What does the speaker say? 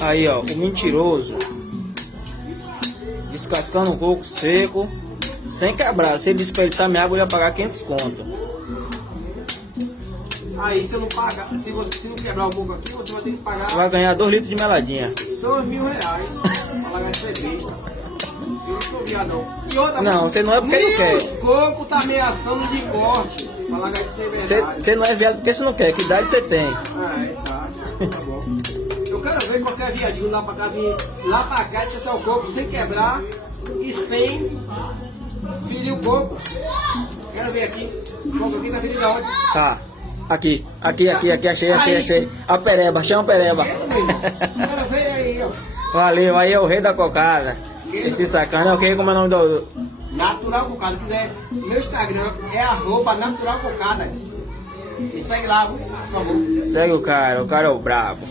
Aí, ó, o mentiroso. Descascando o coco seco, sem quebrar. Se ele desperdiçar minha água, eu ia pagar 500 conto. Aí se eu não pagar, se não quebrar o coco aqui, você vai ter que pagar Vai ganhar 2 litros de meladinha. R$ 2.000 pra pagar essa cerveja. Eu não sou viado não. E outra, Não, você não é porque não quer. os coco tá ameaçando de corte. Pra largar de ser verdade. Você não é viado porque você não quer. Que idade você tem? Ah, é, tá bom. Eu quero ver qualquer viadinho lá pra cá vir lá pra cá e tirar o coco sem quebrar e sem ferir o coco. Quero ver aqui. O coco aqui tá ferido aonde? Tá. Aqui, achei. A pereba, chama a pereba. Quero ver aí, ó. Valeu, aí é o rei da cocada. Esse sacana é o que? Como é o nome do... Natural Cocadas. Se quiser, meu Instagram é @naturalcocadas. Me segue lá, por favor. Segue o cara é o brabo.